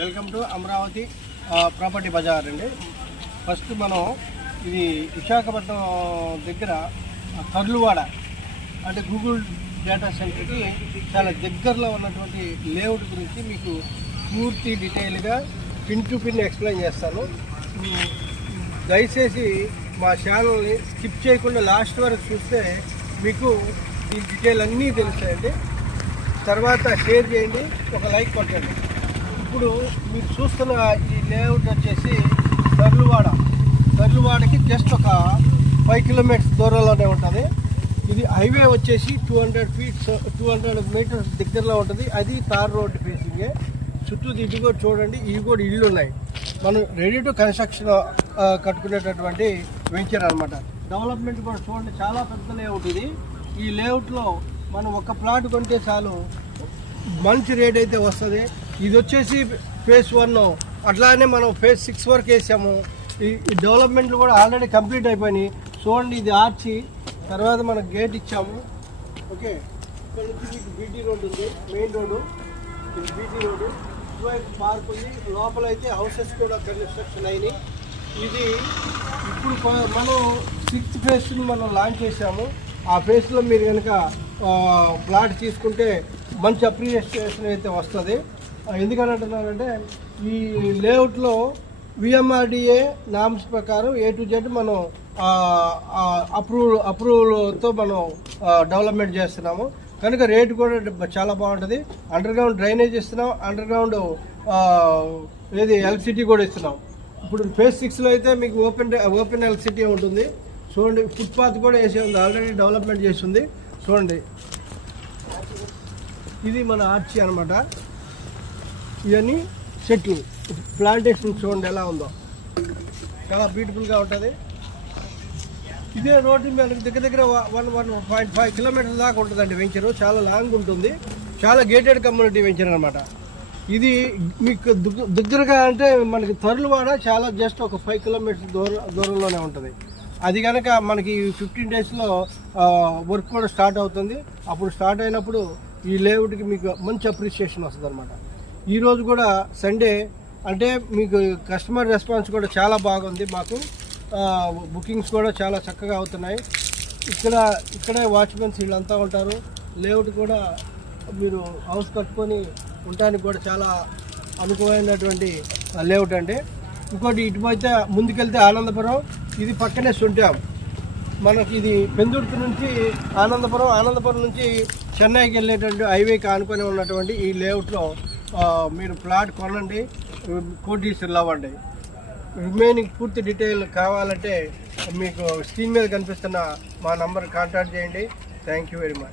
Welcome to Amaravati property Bazaar అండి. First మనం ఇది విశాఖపట్నం దగ్గర కర్లువాడ అంటే గూగుల్ డేటా సెంటర్కి చాలా దగ్గరలో ఉన్నటువంటి లేఅవుట్ గురించి మీకు పూర్తి డీటెయిల్గా పిన్ టు పిన్ ఎక్స్ప్లెయిన్ చేస్తాను. దయచేసి మా ఛానల్ని స్కిప్ చేయకుండా లాస్ట్ వరకు చూస్తే మీకు ఈ డీటెయిల్ అన్నీ తెలుస్తాయండి. తర్వాత షేర్ చేయండి, ఒక లైక్ కొట్టండి. ఇప్పుడు మీరు చూస్తున్న ఈ లేఅవుట్ వచ్చేసి కర్లువాడకి జస్ట్ ఒక 5 కిలోమీటర్స్ దూరంలోనే ఉంటుంది. ఇది హైవే వచ్చేసి 200 మీటర్స్ దగ్గరలో ఉంటుంది. అది తార్ రోడ్ ఫేసింగే. చుట్టూ ఇది కూడా చూడండి, ఇవి కూడా ఇళ్ళు ఉన్నాయి. మనం రెడీ టు కన్స్ట్రక్షన్ కట్టుకునేటటువంటి వెంచర్ అనమాట. డెవలప్మెంట్ కూడా చూడండి, చాలా పెద్ద లేఅవుట్ ఇది. ఈ లేఅవుట్లో మనం ఒక ప్లాట్ కొంటే చాలు, మంచి రేట్ అయితే వస్తుంది. ఇది వచ్చేసి ఫేజ్ 1, అట్లానే మనం ఫేజ్ 6 వరకు వేసాము. ఈ డెవలప్మెంట్లు కూడా ఆల్రెడీ కంప్లీట్ అయిపోయినాయి. చూడండి, ఇది ఆర్చి తర్వాత మనం గేట్ ఇచ్చాము. ఓకే, ఇక్కడ నుంచి మీకు బీటీ రోడ్ ఉంది, మెయిన్ రోడ్డు. ఇది బీటీ రోడ్డు, ఇటువైపు పార్క్ ఉంది. లోపల అయితే హౌసెస్ కూడా కన్స్ట్రక్షన్ అయినాయి. ఇది ఇప్పుడు మనం 6th ఫేజ్ని మనం లాంచ్ చేసాము. ఆ ఫేజ్లో మీరు కనుక ప్లాట్ తీసుకుంటే మంచి అప్రిషియేషన్ అయితే వస్తుంది. ఎందుకని అంటున్నారంటే ఈ లేఅవుట్లో విఎంఆర్డిఏ నామ్స్ ప్రకారం A to Z మనం అప్రూవల్తో మనం డెవలప్మెంట్ చేస్తున్నాము. కనుక రేటు కూడా చాలా బాగుంటుంది. అండర్ గ్రౌండ్ డ్రైనేజ్ ఇస్తున్నాం, అండర్ గ్రౌండ్ ఎలక్ట్రిసిటీ కూడా ఇస్తున్నాం. ఇప్పుడు ఫేజ్ 6లో అయితే మీకు ఓపెన్ ఎలక్ట్రిసిటీ ఉంటుంది. చూడండి, ఫుట్పాత్ కూడా వేసి ఉంది, ఆల్రెడీ డెవలప్మెంట్ చేస్తుంది. చూడండి, ఇది మన ఆర్చి అనమాట. ఇవన్నీ చెట్లు ప్లాంటేషన్ చూడండి ఎలా ఉందో, చాలా బ్యూటిఫుల్గా ఉంటుంది. ఇదే రోడ్డు మనకి దగ్గర 1.5 కిలోమీటర్ల దాకా ఉంటుందండి వెంచరు. చాలా లాంగ్ ఉంటుంది, చాలా గేటెడ్ కమ్యూనిటీ వెంచర్ అనమాట. ఇది మీకు దగ్గరగా అంటే మనకి తర్లువాడ చాలా జస్ట్ ఒక 5 కిలోమీటర్స్ దూరంలోనే ఉంటుంది. అది కనుక మనకి 15 డేస్లో వర్క్ కూడా స్టార్ట్ అవుతుంది. అప్పుడు స్టార్ట్ అయినప్పుడు ఈ లేఅవుట్కి మీకు మంచి అప్రిషియేషన్ వస్తుంది అనమాట. ఈరోజు కూడా సండే అంటే మీకు కస్టమర్ రెస్పాన్స్ కూడా చాలా బాగుంది. మాకు బుకింగ్స్ కూడా చాలా చక్కగా అవుతున్నాయి. ఇక్కడే వాచ్మెన్స్ వీళ్ళంతా ఉంటారు. లేఅవుట్ కూడా మీరు హౌస్ కట్టుకొని ఉండడానికి కూడా చాలా అనుకూలమైనటువంటి లేఅవుట్ అండి. ఇంకోటి ఇటుపోతే ముందుకెళ్తే ఆనందపురం, ఇది పక్కనే సుంటాం. మనకి ఇది పెందుర్తి నుంచి ఆనందపురం నుంచి చెన్నైకి వెళ్ళేటువంటి హైవేకి ఆనుకొని ఉన్నటువంటి ఈ లేఅవుట్లో మీరు ప్లాట్ కొనండి, కోటీశ్వర్లు అవ్వండి. రిమైనింగ్ పూర్తి డీటెయిల్ కావాలంటే మీకు స్క్రీన్ మీద కనిపిస్తున్న మా నంబర్ కాంటాక్ట్ చేయండి. Thank you very much.